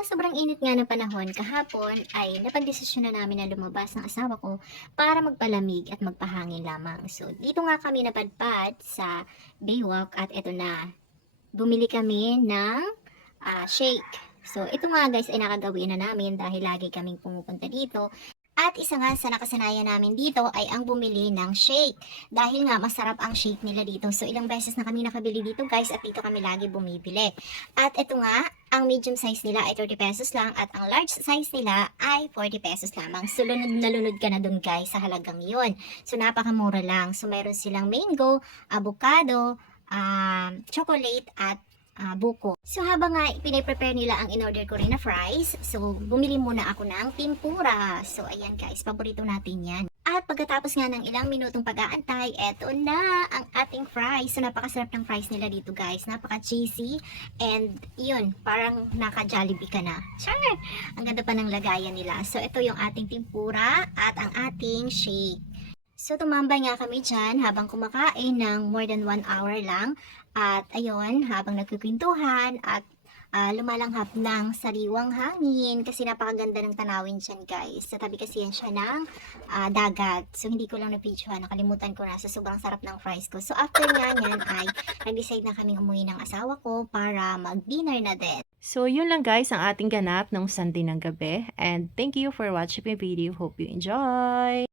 Sa sobrang init nga ng panahon kahapon ay napagdesisyon na namin na lumabas ng asawa ko para magpalamig at magpahangin lamang. So dito nga kami napadpad sa Baywalk at eto na, bumili kami ng shake. So ito nga guys ay nakagawin na namin dahil lagi kaming pumupunta dito. At isa nga sa nakasanayan namin dito ay ang bumili ng shake. Dahil nga masarap ang shake nila dito. So ilang beses na kami nakabili dito guys at dito kami lagi bumibili. At ito nga, ang medium size nila ay 30 pesos lang at ang large size nila ay 40 pesos lamang. So lunod na lunod ka na dun guys sa halagang yun. So napakamura lang. So meron silang mango, avocado, chocolate at buko. So habang nga piniprepare nila ang in-order ko rin na fries, so bumili muna ako ng tempura. So ayan guys, paborito natin yan. At pagkatapos nga ng ilang minutong pag-aantay, eto na ang ating fries. So napakasarap ng fries nila dito guys, napaka-cheesy and yun, parang naka-Jollibee ka na. Sure! Ang ganda pa ng lagayan nila. So ito yung ating tempura at ang ating shake. So tumambay nga kami dyan habang kumakain ng more than 1 hour lang. At ayun, habang nagkukwentuhan at lumalanghap ng sariwang hangin kasi napakaganda ng tanawin dyan guys. Sa tabi kasi yan siya ng dagat. So hindi ko lang na-picturean, nakalimutan ko na sa sobrang sarap ng fries ko. So after nga yan ay nag-decide na kaming umuwi ng asawa ko para mag-dinner na din. So, yun lang guys ang ating ganap ng Sunday ng gabi. And thank you for watching my video. Hope you enjoy!